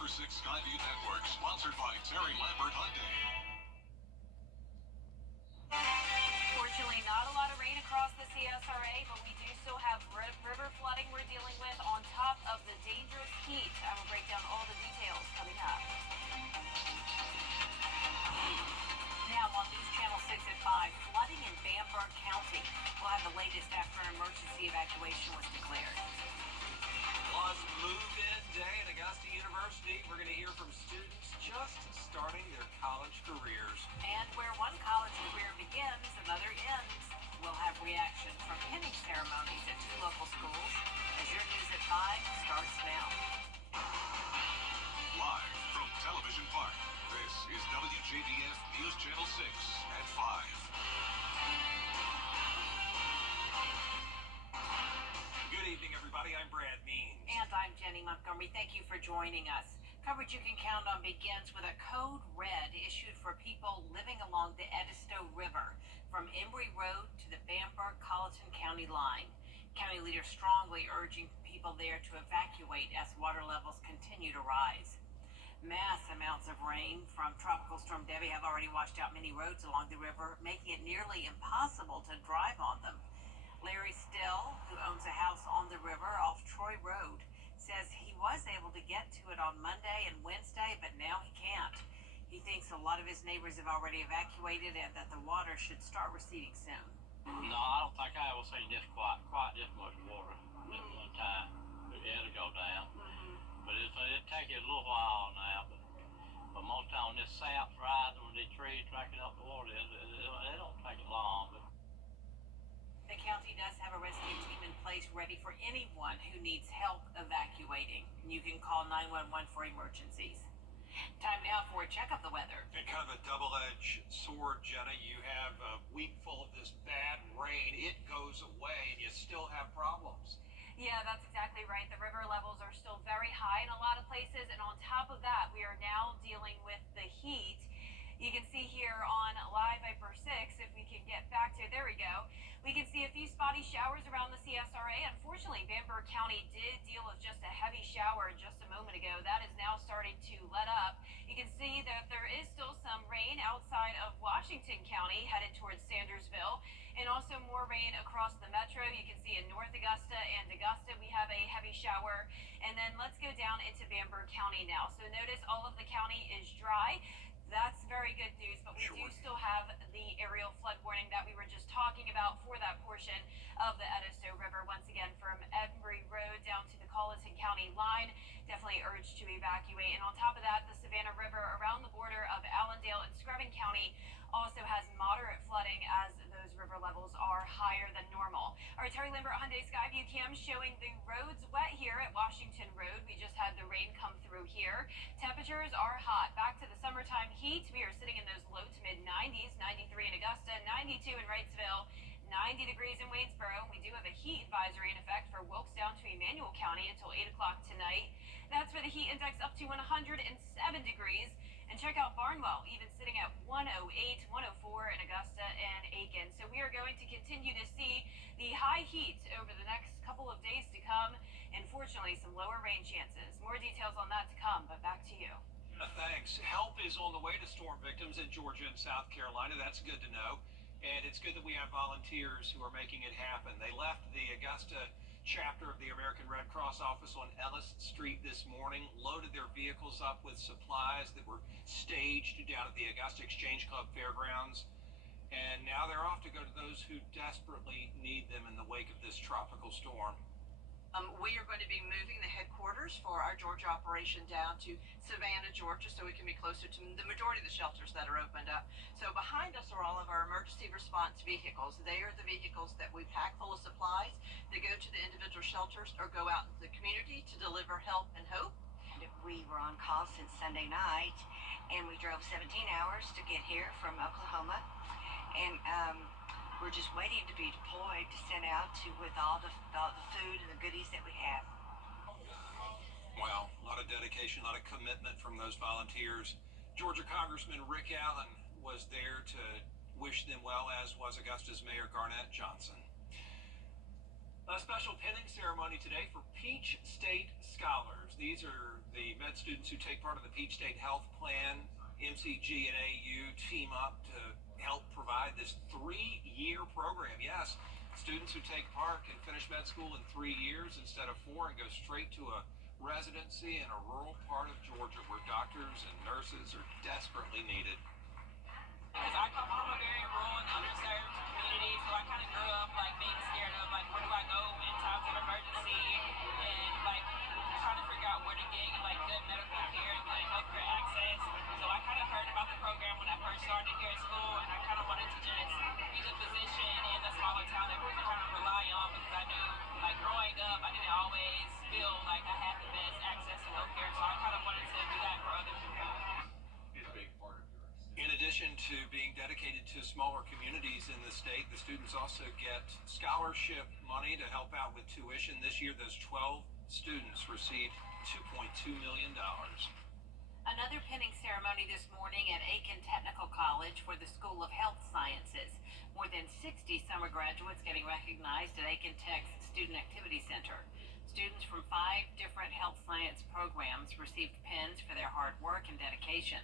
Super 6 Skyview Network, sponsored by Terry Lambert Hyundai. Fortunately, not a lot of rain across the CSRA, but we do still have river flooding we're dealing with on top of the dangerous heat. I will break down all the details coming up. Now on News Channel 6 at 5, flooding in Bamberg County. We'll have the latest after an emergency evacuation was declared. Was move-in day at Augusta University. We're going to hear from students just starting their college careers. And where one college career begins, another ends. We'll have reaction from pinning ceremonies at 2 local schools. As your News at 5 starts now. Live from Television Park, this is WJBF News Channel 6 at 5. Good evening, everybody. I'm Brad Means. And I'm Jenny Montgomery. Thank you for joining us. Coverage you can count on begins with a code red issued for people living along the Edisto River from Embry Road to the Bamberg-Colleton County line. County leaders strongly urging people there to evacuate as water levels continue to rise. Mass amounts of rain from Tropical Storm Debbie have already washed out many roads along the river, making it nearly impossible to drive on them. Larry Still, who owns a house on the river off Troy Road, says he was able to get to it on Monday and Wednesday, but now he can't. He thinks a lot of his neighbors have already evacuated and that the water should start receding soon. No, I don't think I ever seen this quite this much water at one time. It'll go down. But it'll take you a little while now. But most time when this sap's rising, when the trees tracking up the water, it don't take it long. But the county does have a rescue team in place ready for anyone who needs help evacuating. You can call 911 for emergencies. Time now for a check of the weather. And kind of a double-edged sword, Jenna. You have a week full of this bad rain. It goes away, and you still have problems. Yeah, that's exactly right. The river levels are still very high in a lot of places, and on top of that, we are now dealing with the heat. You can see here on Live Viper 6, if we can get back to, there we go. We can see a few spotty showers around the CSRA. Unfortunately, Bamberg County did deal with just a heavy shower just a moment ago. That is now starting to let up. You can see that there is still some rain outside of Washington County headed towards Sandersville, and also more rain across the metro. You can see in North Augusta and Augusta we have a heavy shower. And then let's go down into Bamberg County now. So notice all of the county is dry. That's very good news, but we do still have the aerial flood warning that we were just talking about for that portion of the Edisto River. Once again, from Embry Road down to the Colleton County line, definitely urged to evacuate. And on top of that, the Savannah River around the border of Allendale and Screven County also has moderate flooding as those river levels are higher than normal. All right, Terry Lambert Hyundai Skyview Cam showing the roads wet here at Washington Road. We just had the rain come through here. Temperatures are hot. Back to the summertime heat. We are sitting in those low to mid 90s, 93 in Augusta, 92 in Wrightsville, 90 degrees in Waynesboro. We do have a heat advisory in effect for Wilkes down to Emmanuel County until 8 o'clock tonight. That's for the heat index up to 107 degrees. And check out Barnwell, even sitting at 108, 104 in Augusta and Aiken. So we are going to continue to see the high heat over the next couple of days to come. And fortunately, some lower rain chances. More details on that to come, but back to you. Thanks. Help is on the way to storm victims in Georgia and South Carolina. That's good to know. And it's good that we have volunteers who are making it happen. They left the Augusta chapter of the American Red Cross office on Ellis Street this morning, loaded their vehicles up with supplies that were staged down at the Augusta Exchange Club Fairgrounds. And now they're off to go to those who desperately need them in the wake of this tropical storm. We are going to be moving the headquarters for our Georgia operation down to Savannah, Georgia, so we can be closer to the majority of the shelters that are opened up. So behind us are all of our emergency response vehicles. They are the vehicles that we pack full of supplies that go to the individual shelters or go out into the community to deliver help and hope. We were on call since Sunday night, and we drove 17 hours to get here from Oklahoma. And we're just waiting to be deployed to send out with all the food and the goodies that we have. Wow, a lot of dedication, a lot of commitment from those volunteers. Georgia Congressman Rick Allen was there to wish them well, as was Augusta's Mayor Garnett Johnson. A special pinning ceremony today for Peach State scholars. These are the med students who take part of the Peach State Health Plan. MCG and AU team up to help provide this 3-year program. Yes, students who take part can finish med school in 3 years instead of 4 and go straight to a residency in a rural part of Georgia where doctors and nurses are desperately needed. Because I come from a very rural and underserved community, so I kind of grew up like being scared of like where do I go in times of emergency and like trying to figure out where to get like good medical care and good healthcare access. So I kind of heard about the program when I first started here at school, and I kind of wanted to just use a position in a smaller town that we could kind of rely on because I knew like growing up I didn't always feel like I had the best access to healthcare, so I kind of wanted to do that for other people. In addition to being dedicated to smaller communities in the state, the students also get scholarship money to help out with tuition. This year, those 12 students received $2.2 million. Another pinning ceremony this morning at Aiken Technical College for the School of Health Sciences. More than 60 summer graduates getting recognized at Aiken Tech's Student Activity Center. Students from 5 different health science programs received pins for their hard work and dedication.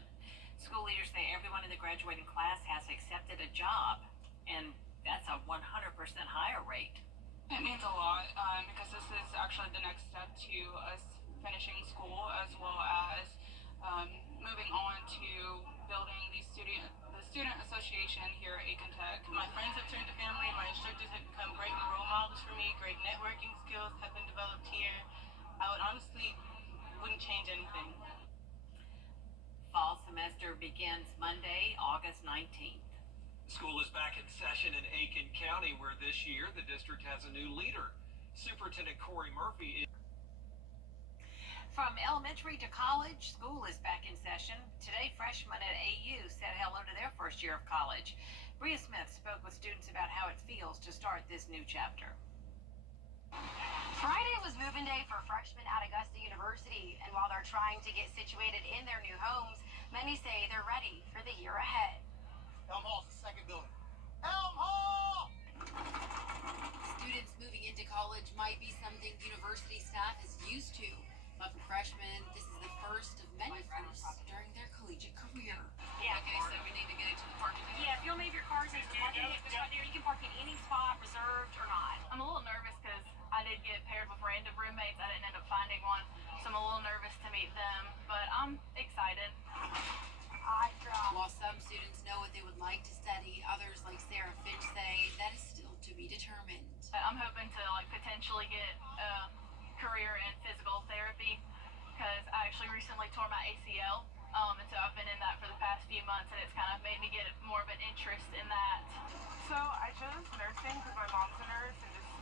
School leaders say everyone in the graduating class has accepted a job, and that's a 100% higher rate. It means a lot because this is actually the next step to us finishing school as well as moving on to building the student association here at Aiken Tech. My friends have turned to family. My instructors have become great role models for me. Great networking skills have been developed here. I would honestly wouldn't change anything. Fall semester begins Monday, August 19th. School is back in session in Aiken County, where this year the district has a new leader. Superintendent Corey Murphy is... From elementary to college, school is back in session. Today, freshmen at AU said hello to their first year of college. Bria Smith spoke with students about how it feels to start this new chapter. Friday was move-in day for freshmen at Augusta University, and while they're trying to get situated in their new homes, many say they're ready for the year ahead. Elm Hall's the second building. Elm Hall! Students moving into college might be something university staff is used to, but for freshmen, this is the first of many firsts during their collegiate career. Yeah. Okay, so we need to get into the parking lot. Yeah, if you'll leave your cars in the parking lot just right there, you can park in any spot, reserved or not. I'm a little nervous because I did get paired with random roommates. I didn't end up finding one, so I'm a little nervous to meet them, but I'm excited. While some students know what they would like to study, others like Sarah Finch say that is still to be determined. I'm hoping to potentially get a career in physical therapy because I actually recently tore my ACL, and so I've been in that for the past few months, and it's kind of made me get more of an interest in that. So I chose nursing because my mom's a nurse, and just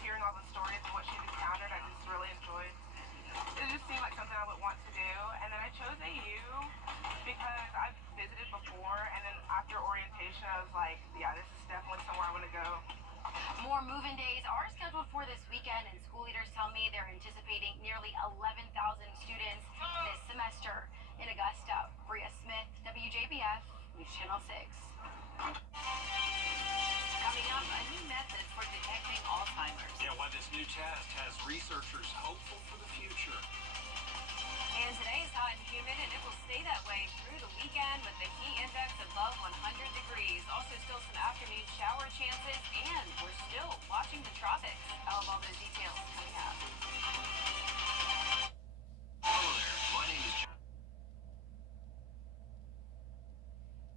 hearing all the stories of what she's encountered, I just really enjoyed. It just seemed like something I would want to do, and then I chose AU because I've visited before, and then after orientation I was like, yeah, this is definitely somewhere I want to go. More move-in days are scheduled for this weekend, and school leaders tell me they're anticipating nearly 11,000 students this semester. In Augusta, Bria Smith, WJBF, News Channel 6. Coming up, a new method for detecting Alzheimer's. Yeah, why this new test has researchers hopeful for the future. And today is hot and humid, and it will stay that way through the weekend with the heat index above 100 degrees. Also, still some afternoon shower chances, and we're still watching the tropics. I'll have all those details coming up. Hello there, my name is John.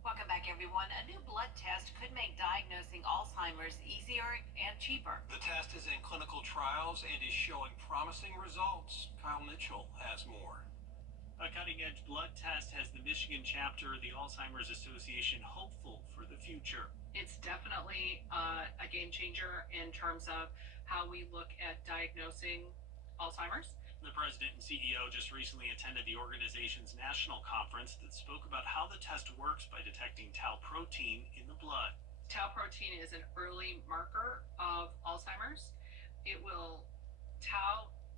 Welcome back, everyone. A new blood test could make diagnosing Alzheimer's easier and cheaper. The test is in clinical trials and is showing promising results. Kyle Mitchell has more. A cutting-edge blood test has the Michigan chapter of the Alzheimer's Association hopeful for the future. It's definitely a game changer in terms of how we look at diagnosing Alzheimer's. The president and CEO just recently attended the organization's national conference that spoke about how the test works by detecting tau protein in the blood. Tau protein is an early marker of Alzheimer's.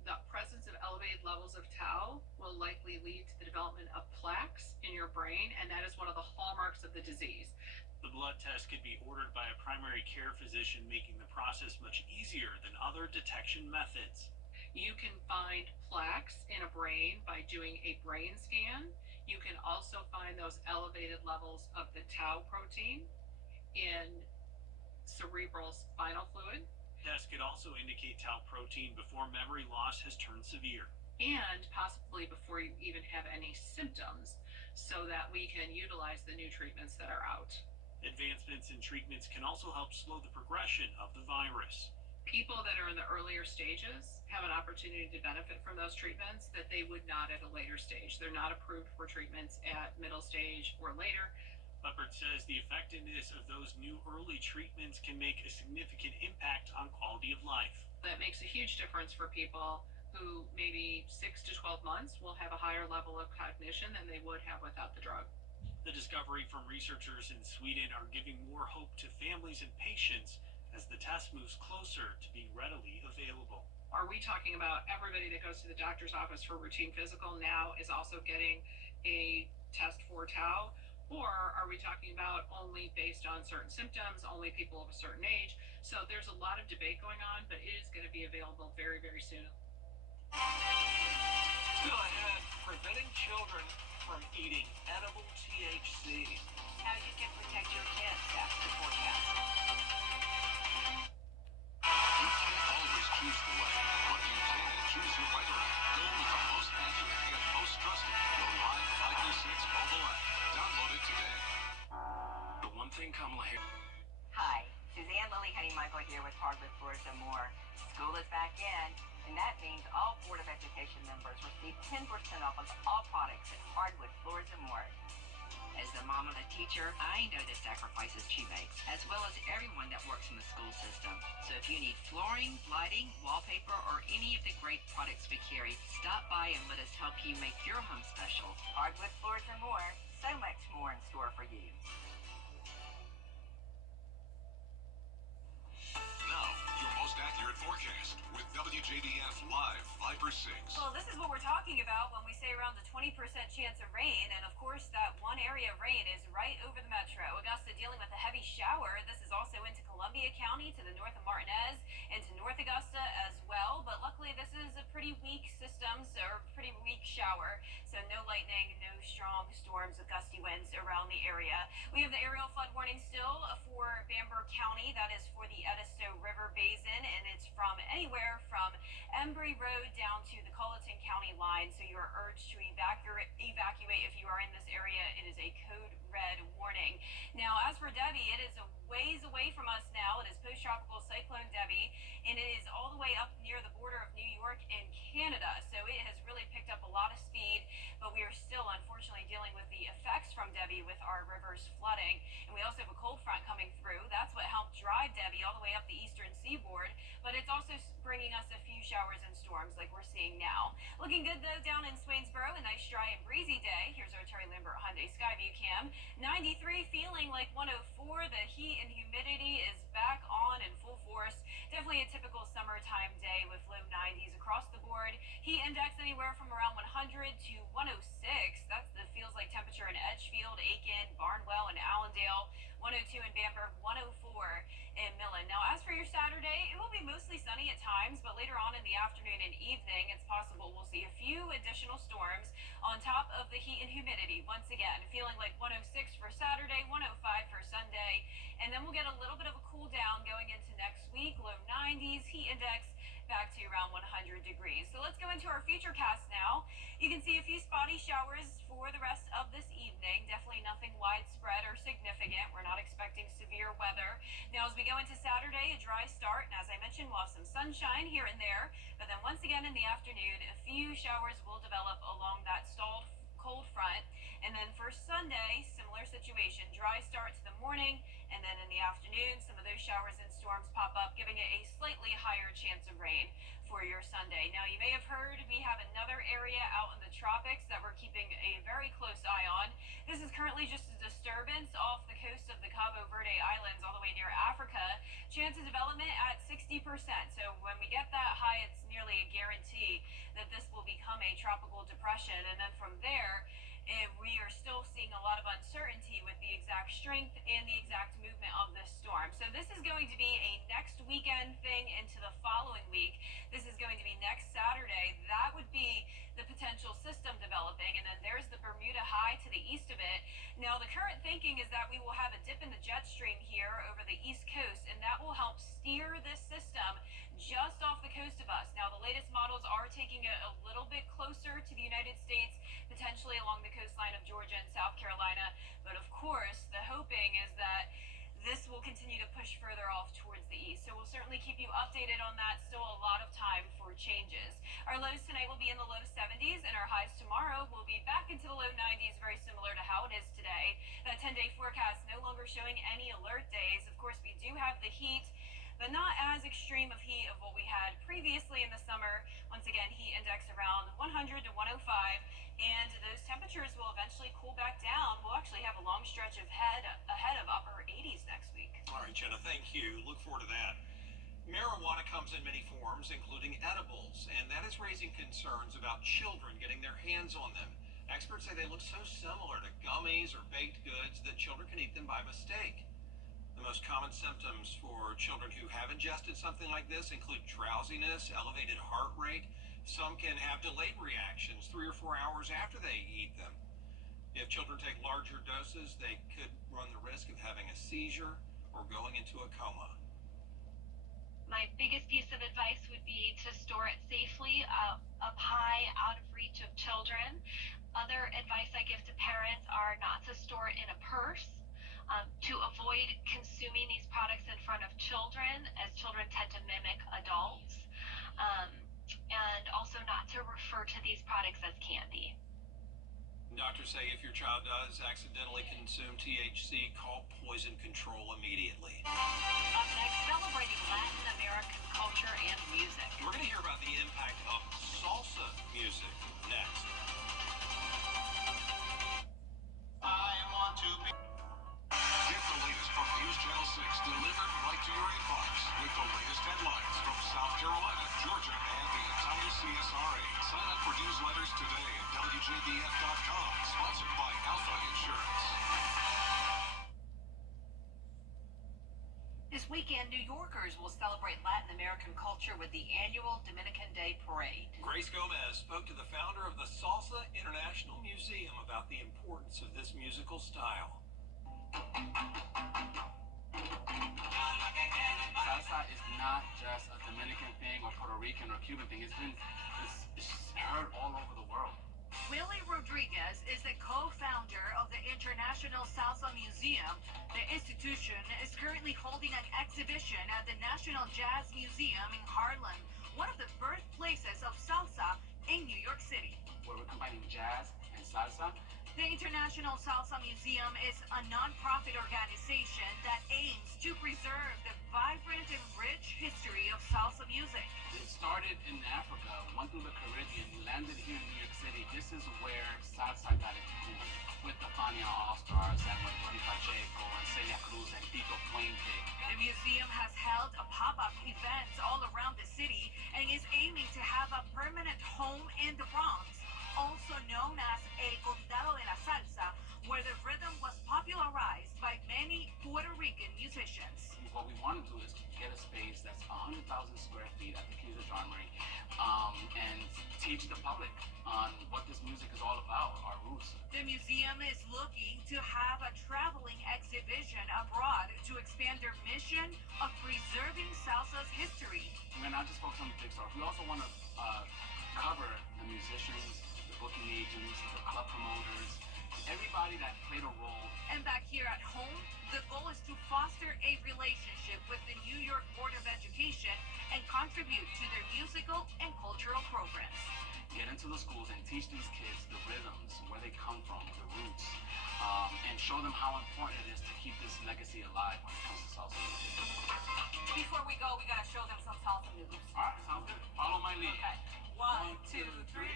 The presence of elevated levels of tau will likely lead to the development of plaques in your brain, and that is one of the hallmarks of the disease. The blood test could be ordered by a primary care physician, making the process much easier than other detection methods. You can find plaques in a brain brain by doing a brain scan. You can also find those elevated levels of the tau protein in cerebral spinal fluid. Tests could also indicate tau protein before memory loss has turned severe. And possibly before you even have any symptoms, so that we can utilize the new treatments that are out. Advancements in treatments can also help slow the progression of the virus. People that are in the earlier stages have an opportunity to benefit from those treatments that they would not at a later stage. They're not approved for treatments at middle stage or later. Leopard says the effectiveness of those new early treatments can make a significant impact on quality of life. That makes a huge difference for people who maybe 6 to 12 months will have a higher level of cognition than they would have without the drug. The discovery from researchers in Sweden are giving more hope to families and patients as the test moves closer to being readily available. Are we talking about everybody that goes to the doctor's office for routine physical now is also getting a test for tau? Or are we talking about only based on certain symptoms, only people of a certain age? So there's a lot of debate going on, but it is going to be available very, very soon. Still ahead, preventing children from eating edible THC. How you can protect your kids. That's the forecast. You can't always choose the way, but you can choose your right around. Go with the most accurate and most trusted. The Live 536 mobile app. Download it today. The one thing Kamala Harris... Hi, Suzanne Lily Honey Michael here with Hardwood Floors and More. School is back in, and that means all Board of Education members receive 10% off of all products at Hardwood Floors and More. As the mom of a teacher, I know the sacrifices she makes, as well as everyone that works in the school system. So if you need flooring, lighting, wallpaper, or any of the great products we carry, stop by and let us help you make your home special. Hardwood Floors and More, so much more in store for you. Now, your most accurate forecast with WJBF Live 536. Well, this is what we're talking about when we say around a 20% chance of rain, and of course that one area of rain is right over the metro. Augusta dealing with a heavy shower. This is also into Columbia County to the north of Martinez and to North Augusta as well, but luckily this is a pretty weak system, or pretty weak shower, so no lightning, no strong storms with gusty winds around the area. We have the aerial flood warning still for Bamberg County. That is for the Edisto River Basin, and it's from anywhere from Embry Road down to the Colleton County line, so you are urged to evacuate if you are in this area. It is a code red warning. Now, as for Debbie, it is a ways away from us now. It is post-tropical cyclone Debbie, and it is all the way up near the border of New York and Canada, so it has really picked up a lot of speed, but we are still unfortunately dealing with the effects from Debbie with our rivers flooding, and we also have a cold front coming through. That's what helped drive Debbie all the way up the eastern seaboard, but it's also bringing us a few showers and storms like we're seeing now. Looking good though down in Swainsboro, a nice dry and breezy day. Here's our Terry Lambert Hyundai Skyview cam. 93 feeling like 104. The heat and humidity is back on in full force. Definitely a typical summertime day with low 90s across the board. Heat index anywhere from around 100 to 106. That's the feels like temperature in Edgefield, Aiken, Barnwell, and Allendale. 102 in Bamberg, 104 in Millen. Now, as for your Saturday, it will be mostly sunny at times, but later on in the afternoon and evening, it's possible we'll see a few additional storms on top of the heat and humidity. Once again, feeling like 106 for Saturday, 105 for Sunday, and then we'll get a little bit of a cool down going into next week. Low 90s, heat index back to around 100 degrees. So let's go into our future cast now. You can see a few spotty showers for the rest of this evening. Definitely nothing widespread or significant. We're not expecting severe weather. Now, as we go into Saturday, a dry start, and as I mentioned, we'll have some sunshine here and there. But then once again in the afternoon, a few showers will develop along that stalled cold front. And then for Sunday, similar situation, dry start to the morning, and then in the afternoon, some of those showers and storms pop up, giving it a slightly higher chance of rain for your Sunday. Now, you may have heard we have another area out in the tropics that we're keeping a very close eye on. This is currently just a disturbance off the coast of the Cabo Verde Islands all the way near Africa. Chance of development at 60%. So when we get that high, it's nearly a guarantee that this will become a tropical depression. And then from there, we are still seeing a lot of uncertainty with the exact strength and the exact movement of this storm. So this is going to be a next weekend thing into the following week. This is going to be next Saturday. That would be the potential system thinking is that we will have a dip in the jet stream here over the East Coast, and that will help steer this system just off the coast of us. Now, the latest models are taking it a little bit closer to the United States, potentially along the coastline of Georgia and South Carolina. But of course, the hoping is that this will continue to push further off towards the east. So we'll certainly keep you updated on that. Still a lot of time for changes. Our lows tonight will be in the low 70s, and our highs tomorrow will be back into the low 90s, very similar to how it is today. That 10-day forecast no longer showing any alert days. Of course, we do have the heat, but not as extreme of heat of what we had previously in the summer. Once again, heat index around 100 to 105, and those temperatures will eventually cool back down. We'll actually have a long stretch of ahead of upper 80s next week. All right, Jenna, thank you. Look forward to that. Marijuana comes in many forms, including edibles, and that is raising concerns about children getting their hands on them. Experts say they look so similar to gummies or baked goods that children can eat them by mistake. The most common symptoms for children who have ingested something like this include drowsiness, elevated heart rate. Some can have delayed reactions 3 or 4 hours after they eat them. If children take larger doses, they could run the risk of having a seizure or going into a coma. My biggest piece of advice would be to store it safely, up high, out of reach of children. Other advice I give to parents are not to store it in a purse, to avoid consuming these products in front of children, as children tend to mimic adults, and also not to refer to these products as candy. Doctors say if your child does accidentally consume THC, call poison control immediately. Up next, celebrating Latin American culture and music. We're going to hear about the impact of salsa music next. I want to be. Get the latest from News Channel 6 delivered right to your inbox with the latest headlines from South Carolina, Georgia, and the entire CSRA. Sign up for newsletters today at WJBF.com, sponsored by Alpha Insurance. This weekend, New Yorkers will celebrate Latin American culture with the annual Dominican Day Parade. Grace Gomez spoke to the founder of the Salsa International Museum about the importance of this musical style. Salsa is not just a Dominican thing or Puerto Rican or Cuban thing. It's heard all over the world. Willie Rodriguez is the co-founder of the International Salsa Museum. The institution is currently holding an exhibition at the National Jazz Museum in Harlem, one of the birthplaces of salsa in New York City. Where we're combining jazz and salsa. The International Salsa Museum is a non-profit organization that aims to preserve the vibrant and rich history of salsa music. It started in Africa, went through the Caribbean, landed here in New York City. This is where salsa got its boom, with the Fania All-Stars and with Tony Pacheco and Celia Cruz and Tito Puente. The museum has held pop-up events all around the city and is aiming to have a permanent home in the Bronx, also known as El Condado de la Salsa, where the rhythm was popularized by many Puerto Rican musicians. What we want to do is get a space that's 100,000 square feet at the King's Armory, and teach the public on what this music is all about, our roots. The museum is looking to have a traveling exhibition abroad to expand their mission of preserving salsa's history. We're not just focused on the big stars. We also want to cover the musicians, the booking agents, the club promoters, everybody that played a role. And back here at home, the goal is to foster a relationship with the New York Board of Education and contribute to their musical and cultural programs. Get into the schools and teach these kids the rhythms, where they come from, the roots, and show them how important it is to keep this legacy alive when it comes to salsa music. Before we go, we gotta show them some salsa moves. All right, sounds good. Follow my lead. Okay. 1, 2, 3.